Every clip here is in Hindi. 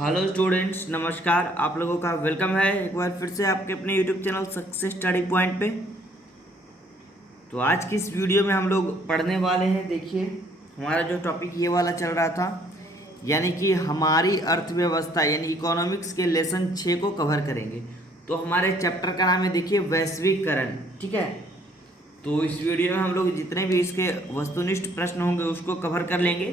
हेलो स्टूडेंट्स, नमस्कार। आप लोगों का वेलकम है एक बार फिर से आपके अपने YouTube channel success study point पे। तो आज की इस वीडियो में हम लोग पढ़ने वाले हैं। देखिए, हमारा जो टॉपिक ये वाला चल रहा था, यानी कि हमारी अर्थव्यवस्था यानी इकोनॉमिक्स के लेसन 6 को कवर करेंगे। तो हमारे चैप्टर का नाम है, देखिए, वैश्वीकरण। ठीक है, तो इस वीडियो में हम लोग जितने भी इसके वस्तुनिष्ठ प्रश्न होंगे उसको कवर कर लेंगे।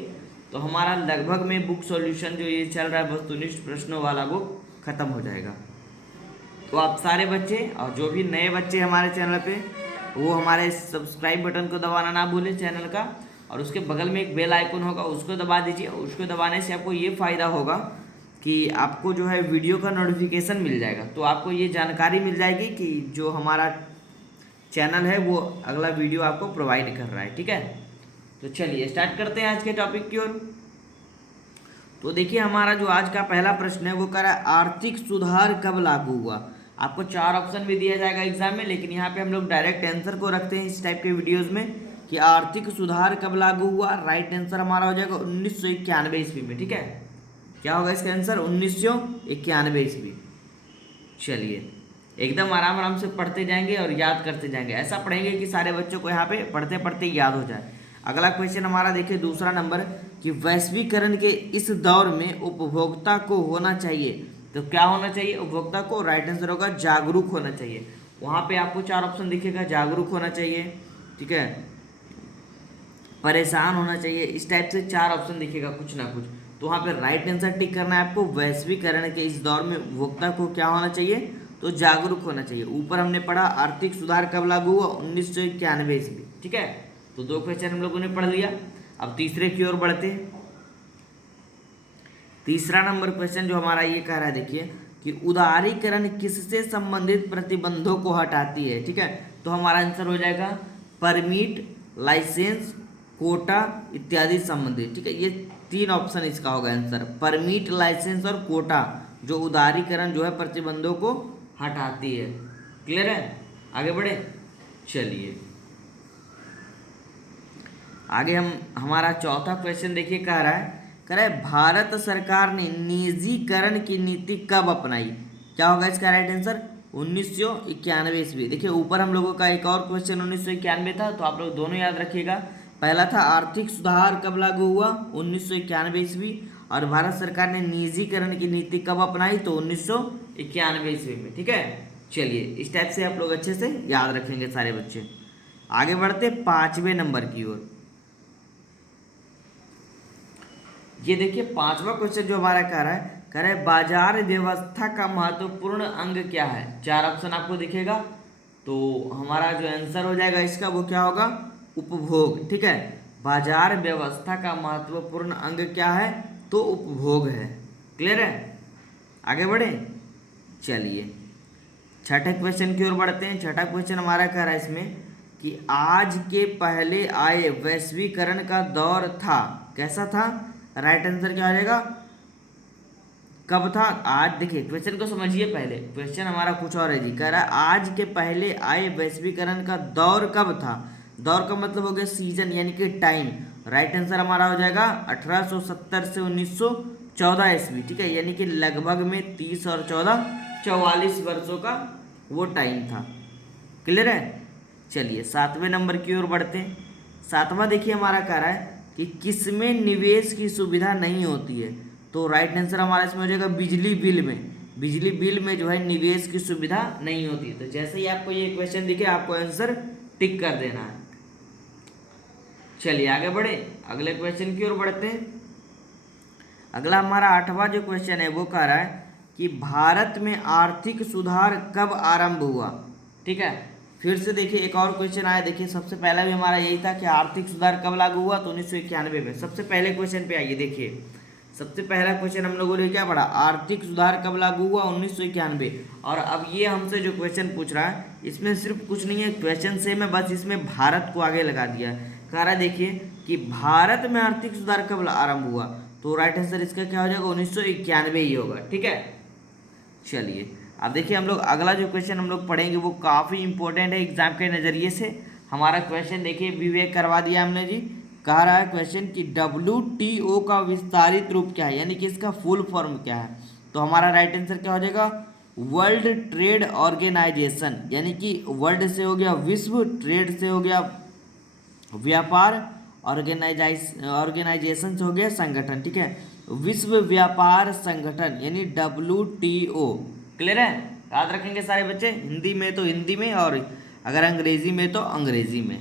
तो हमारा लगभग में बुक सॉल्यूशन जो ये चल रहा है वस्तुनिष्ठ प्रश्नों वाला वो खत्म हो जाएगा। तो आप सारे बच्चे और जो भी नए बच्चे हमारे चैनल पे, वो हमारे सब्सक्राइब बटन को दबाना ना भूलें चैनल का, और उसके बगल में एक बेल आइकन होगा उसको दबा दीजिए। उसको दबाने से आपको ये फ़ायदा होगा कि आपको जो है वीडियो का नोटिफिकेशन मिल जाएगा। तो आपको ये जानकारी मिल जाएगी कि जो हमारा चैनल है वो अगला वीडियो आपको प्रोवाइड कर रहा है। ठीक है, तो चलिए स्टार्ट करते हैं आज के टॉपिक की ओर। तो देखिए, हमारा जो आज का पहला प्रश्न है वो कह रहा है आर्थिक सुधार कब लागू हुआ। आपको 4 ऑप्शन भी दिया जाएगा एग्जाम में, लेकिन यहाँ पे हम लोग डायरेक्ट आंसर को रखते हैं इस टाइप के वीडियोस में कि आर्थिक सुधार कब लागू हुआ। राइट आंसर हमारा हो जाएगा 1991 ईस्वी में। ठीक है, क्या होगा इसका आंसर? 1991 ईस्वी। चलिए, एकदम आराम आराम से पढ़ते जाएंगे और याद करते जाएंगे। ऐसा पढ़ेंगे कि सारे बच्चों को यहाँ पे पढ़ते पढ़ते याद हो जाए। अगला क्वेश्चन हमारा देखिए, दूसरा नंबर, कि वैश्वीकरण के इस दौर में उपभोक्ता को होना चाहिए। तो क्या होना चाहिए उपभोक्ता को? राइट आंसर होगा जागरूक होना चाहिए। वहाँ पे आपको 4 ऑप्शन दिखेगा, जागरूक होना चाहिए, ठीक है, परेशान होना चाहिए, इस टाइप से 4 ऑप्शन दिखेगा कुछ ना कुछ। तो वहाँ पे राइट आंसर टिक करना है आपको। वैश्वीकरण के इस दौर में उपभोक्ता को क्या होना चाहिए? तो जागरूक होना चाहिए। ऊपर हमने पढ़ा आर्थिक सुधार कब लागू हुआ? 1991 ईस्वी। ठीक है, तो 2 क्वेश्चन हम लोगों ने पढ़ लिया। अब तीसरे की ओर बढ़ते हैं। तीसरा नंबर क्वेश्चन जो हमारा ये कह रहा है, देखिए, कि उदारीकरण किससे संबंधित प्रतिबंधों को हटाती है। ठीक है, तो हमारा आंसर हो जाएगा परमिट, लाइसेंस, कोटा इत्यादि संबंधित। ठीक है, ये 3 ऑप्शन इसका होगा आंसर। परमिट, लाइसेंस और कोटा जो उदारीकरण जो है प्रतिबंधों को हटाती है। क्लियर है? आगे बढ़े, चलिए आगे हम हमारा चौथा क्वेश्चन देखिए, कह रहा है भारत सरकार ने निजीकरण की नीति कब अपनाई। क्या होगा इसका राइट आंसर? 1991 ईस्वी। देखिए, ऊपर हम लोगों का एक और क्वेश्चन 1991 था, तो आप लोग दोनों याद रखिएगा। पहला था आर्थिक सुधार कब लागू हुआ? 1991 ईस्वी। और भारत सरकार ने निजीकरण की नीति कब अपनाई? तो 1991 ईस्वी में। ठीक है, चलिए इस टाइप से आप लोग अच्छे से याद रखेंगे सारे बच्चे। आगे बढ़ते 5वें नंबर की ओर। ये देखिए, 5वां क्वेश्चन जो हमारा कह रहा है बाजार व्यवस्था का महत्वपूर्ण अंग क्या है। 4 ऑप्शन आपको दिखेगा, तो हमारा जो आंसर हो जाएगा इसका वो क्या होगा? उपभोग। ठीक है, बाजार व्यवस्था का महत्वपूर्ण अंग क्या है? तो उपभोग है। क्लियर है? आगे बढ़े, चलिए छठे क्वेश्चन की ओर बढ़ते हैं। छठा क्वेश्चन हमारा कह रहा है इसमें कि आज के पहले आए वैश्वीकरण का दौर था, कैसा था? राइट आंसर क्या हो जाएगा? कब था? आज देखिए, क्वेश्चन को समझिए पहले। क्वेश्चन हमारा कुछ और है जी। कह रहा है आज के पहले आए वैश्वीकरण का दौर कब था। दौर का मतलब हो गया सीजन यानी कि टाइम। राइट आंसर हमारा हो जाएगा 1870 से 1914 ईस्वी। ठीक है, यानी कि लगभग में 30 और 14 44 वर्षों का वो टाइम था। क्लियर है? चलिए 7वें नंबर की ओर बढ़ते हैं। 7वां देखिए हमारा कह रहा है कि किसमें निवेश की सुविधा नहीं होती है। तो राइट आंसर हमारा इसमें हो जाएगा बिजली बिल में। बिजली बिल में जो है निवेश की सुविधा नहीं होती। तो जैसे ही आपको ये क्वेश्चन दिखे आपको आंसर टिक कर देना है। चलिए आगे बढ़े, अगले क्वेश्चन की ओर बढ़ते हैं। अगला हमारा 8वां जो क्वेश्चन है वो कह रहा है कि भारत में आर्थिक सुधार कब आरंभ हुआ। ठीक है, फिर से देखिए एक और क्वेश्चन आया। देखिए, सबसे पहला भी हमारा यही था कि आर्थिक सुधार कब लागू हुआ, तो 1991 में। सबसे पहले क्वेश्चन पे आइए। देखिए, सबसे पहला क्वेश्चन हम लोगों ने क्या पढ़ा? आर्थिक सुधार कब लागू हुआ? 1991। और अब ये हमसे जो क्वेश्चन पूछ रहा है इसमें सिर्फ कुछ नहीं है, क्वेश्चन सेम है, बस इसमें भारत को आगे लगा दिया है। कह रहा है देखिए कि भारत में आर्थिक सुधार कब आरंभ हुआ, तो राइट आंसर इसका क्या हो जाएगा? 1991 ही होगा। ठीक है, चलिए अब देखिए हम लोग अगला जो क्वेश्चन हम लोग पढ़ेंगे वो काफ़ी इंपॉर्टेंट है एग्जाम के नज़रिए से। हमारा क्वेश्चन देखिए विवेक करवा दिया हमने जी। कह रहा है क्वेश्चन कि WTO का विस्तारित रूप क्या है, यानी कि इसका फुल फॉर्म क्या है। तो हमारा राइट आंसर क्या हो जाएगा, वर्ल्ड ट्रेड ऑर्गेनाइजेशन, यानी कि वर्ल्ड से हो गया विश्व, ट्रेड से हो गया व्यापार, ऑर्गेनाइजेशन से हो गया संगठन। ठीक है, विश्व व्यापार संगठन यानी WTO। क्लियर है, याद रखेंगे सारे बच्चे, हिंदी में तो हिंदी में और अगर अंग्रेजी में तो अंग्रेजी में।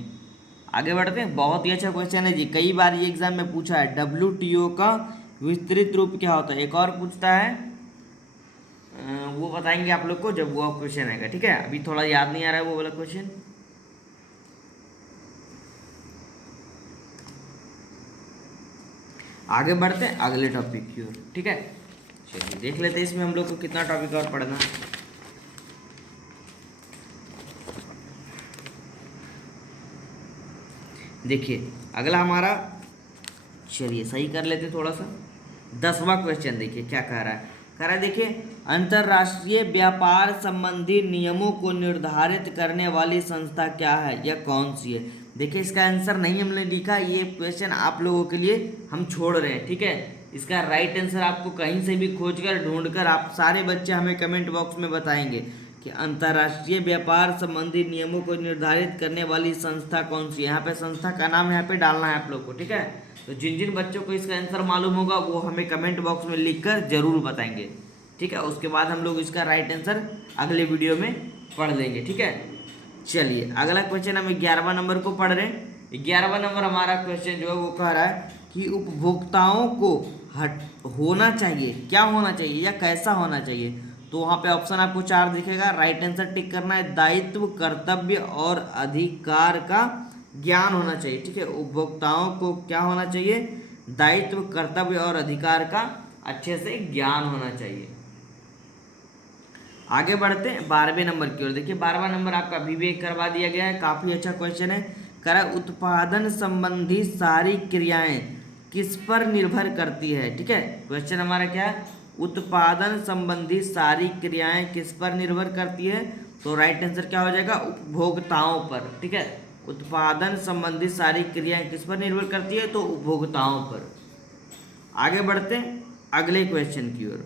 आगे बढ़ते हैं, बहुत ही अच्छा क्वेश्चन है जी, कई बार ये एग्जाम में पूछा है। WTO का विस्तृत रूप क्या होता है, एक और पूछता है, वो बताएंगे आप लोग को जब वो क्वेश्चन आएगा। ठीक है, अभी थोड़ा याद नहीं आ रहा है वो वाला क्वेश्चन। आगे बढ़ते हैं अगले टॉपिक की ओर। ठीक है, चलिए देख लेते हैं इसमें हम लोग को कितना टॉपिक और पढ़ना है। देखिए अगला हमारा, चलिए सही कर लेते थोड़ा सा, 10वां क्वेश्चन देखिए क्या कह रहा है। कह रहा है देखिए, अंतर्राष्ट्रीय व्यापार संबंधी नियमों को निर्धारित करने वाली संस्था क्या है या कौन सी है। देखिए इसका आंसर नहीं हमने लिखा, ये क्वेश्चन आप लोगों के लिए हम छोड़ रहे हैं। ठीक है, इसका राइट आंसर आपको कहीं से भी खोज कर ढूंढ कर आप सारे बच्चे हमें कमेंट बॉक्स में बताएंगे कि अंतर्राष्ट्रीय व्यापार संबंधी नियमों को निर्धारित करने वाली संस्था कौन सी है। यहाँ पे संस्था का नाम यहाँ पे डालना है आप लोग को। ठीक है, तो जिन जिन बच्चों को इसका आंसर मालूम होगा वो हमें कमेंट बॉक्स में लिखकर जरूर बताएंगे। ठीक है, उसके बाद हम लोग इसका राइट आंसर अगले वीडियो में पढ़ लेंगे। ठीक है, चलिए अगला क्वेश्चन हम 11वां नंबर को पढ़ रहे हैं। 11वां नंबर हमारा क्वेश्चन जो है वो कह रहा है कि उपभोक्ताओं को होना चाहिए, क्या होना चाहिए या कैसा होना चाहिए। तो वहाँ पे ऑप्शन आपको 4 दिखेगा, राइट आंसर टिक करना है। दायित्व, कर्तव्य और अधिकार का ज्ञान होना चाहिए। ठीक है, उपभोक्ताओं को क्या होना चाहिए, दायित्व, कर्तव्य और अधिकार का अच्छे से ज्ञान होना चाहिए। आगे बढ़ते हैं 12वें नंबर की ओर। देखिए 12वां नंबर आपका विवेक करवा दिया गया है, काफी अच्छा क्वेश्चन है। कह उत्पादन संबंधी सारी क्रियाएं किस पर निर्भर करती है। ठीक है, क्वेश्चन हमारा क्या है, उत्पादन संबंधी सारी क्रियाएं किस पर निर्भर करती है। तो राइट आंसर क्या हो जाएगा, उपभोक्ताओं पर। ठीक है, उत्पादन संबंधी सारी क्रियाएं किस पर निर्भर करती है, तो उपभोक्ताओं पर। आगे बढ़ते हैं अगले क्वेश्चन की ओर।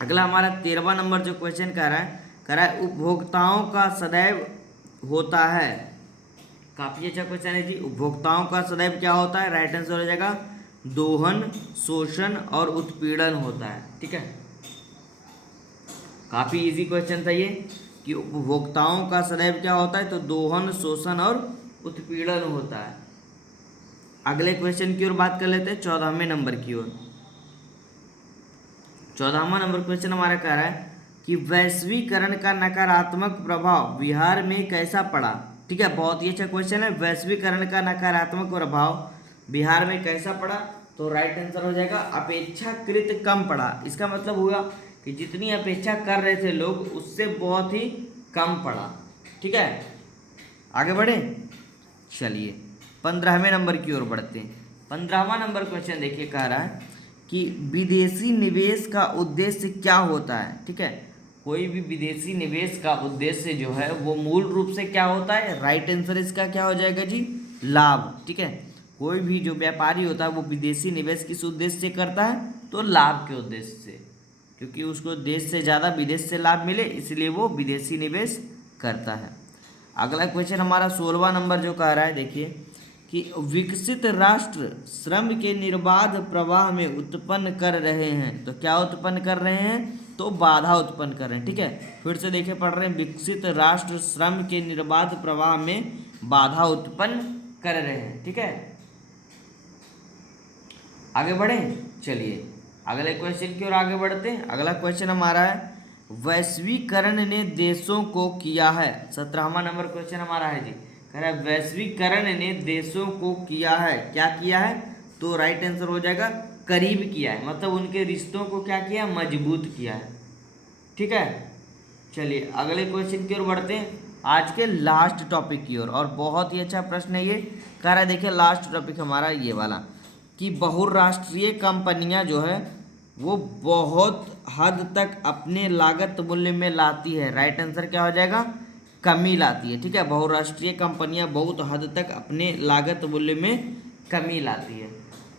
अगला हमारा 13वां नंबर जो क्वेश्चन कह रहा है उपभोक्ताओं का सदैव होता है। काफी अच्छा क्वेश्चन है जी, उपभोक्ताओं का सदैव क्या होता है। राइट आंसर हो जाएगा दोहन, शोषण और उत्पीड़न होता है। ठीक है, काफी इजी क्वेश्चन था ये कि उपभोक्ताओं का सदैव क्या होता है, तो दोहन, शोषण और उत्पीड़न होता है। अगले क्वेश्चन की ओर बात कर लेते हैं 14वें नंबर की ओर। 14वां नंबर क्वेश्चन हमारा कह रहा है कि वैश्वीकरण का नकारात्मक प्रभाव बिहार में कैसा पड़ा। ठीक है, बहुत ही अच्छा क्वेश्चन है, वैश्वीकरण का नकारात्मक प्रभाव बिहार में कैसा पड़ा। तो राइट आंसर हो जाएगा अपेक्षाकृत कम पड़ा। इसका मतलब हुआ कि जितनी अपेक्षा कर रहे थे लोग उससे बहुत ही कम पड़ा। ठीक है, आगे बढ़े, चलिए 15वें नंबर की ओर बढ़ते हैं। 15वां नंबर क्वेश्चन देखिए कह रहा है कि विदेशी निवेश का उद्देश्य क्या होता है। ठीक है, कोई भी विदेशी निवेश का उद्देश्य जो है वो मूल रूप से क्या होता है। राइट आंसर इसका क्या हो जाएगा जी, लाभ। ठीक है, कोई भी जो व्यापारी होता है वो विदेशी निवेश किस उद्देश्य से करता है, तो लाभ के उद्देश्य से, क्योंकि उसको देश से ज़्यादा विदेश से लाभ मिले इसलिए वो विदेशी निवेश करता है। अगला क्वेश्चन हमारा 16वां नंबर जो कह रहा है देखिए कि विकसित राष्ट्र श्रम के निर्बाध प्रवाह में उत्पन्न कर रहे हैं। तो क्या उत्पन्न कर रहे हैं, तो बाधा उत्पन्न कर रहे हैं। ठीक है, फिर से देखिए पढ़ रहे हैं, विकसित राष्ट्र श्रम के निर्बाध प्रवाह में बाधा उत्पन्न कर रहे हैं। ठीक है, आगे बढ़े, चलिए अगले क्वेश्चन की ओर आगे बढ़ते हैं। अगला क्वेश्चन हमारा है वैश्वीकरण ने देशों को किया है। 17वां नंबर क्वेश्चन हमारा है जी, कह रहा है वैश्वीकरण ने देशों को किया है। क्या किया है, तो राइट आंसर हो जाएगा करीब किया है, मतलब उनके रिश्तों को क्या किया, मजबूत किया है। ठीक है, चलिए अगले क्वेश्चन की ओर बढ़ते हैं, आज के लास्ट टॉपिक की ओर। और बहुत ही अच्छा प्रश्न है ये, कह रहा है देखिए लास्ट टॉपिक हमारा ये वाला कि बहुराष्ट्रीय कंपनियां जो है वो बहुत हद तक अपने लागत मूल्य में लाती है। राइट आंसर क्या हो जाएगा, कमी लाती है। ठीक है, बहुराष्ट्रीय कंपनियां बहुत हद तक अपने लागत मूल्य में कमी लाती है।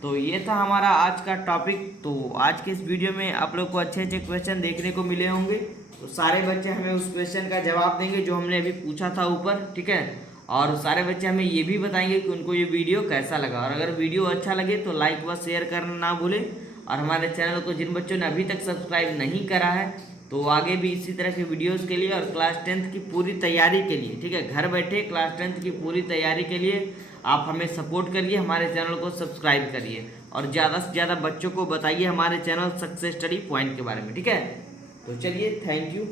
तो ये था हमारा आज का टॉपिक। तो आज के इस वीडियो में आप लोग को अच्छे अच्छे क्वेश्चन देखने को मिले होंगे। तो सारे बच्चे हमें उस क्वेश्चन का जवाब देंगे जो हमने अभी पूछा था ऊपर। ठीक है, और सारे बच्चे हमें ये भी बताएंगे कि उनको ये वीडियो कैसा लगा, और अगर वीडियो अच्छा लगे तो लाइक व शेयर करना ना भूलें। और हमारे चैनल को जिन बच्चों ने अभी तक सब्सक्राइब नहीं करा है तो आगे भी इसी तरह के वीडियोस के लिए और क्लास 10th की पूरी तैयारी के लिए, ठीक है, घर बैठे क्लास 10th की पूरी तैयारी के लिए आप हमें सपोर्ट करिए, हमारे चैनल को सब्सक्राइब करिए और ज़्यादा से ज़्यादा बच्चों को बताइए हमारे चैनल सक्सेस स्टडी पॉइंट के बारे में। ठीक है, तो चलिए, थैंक यू।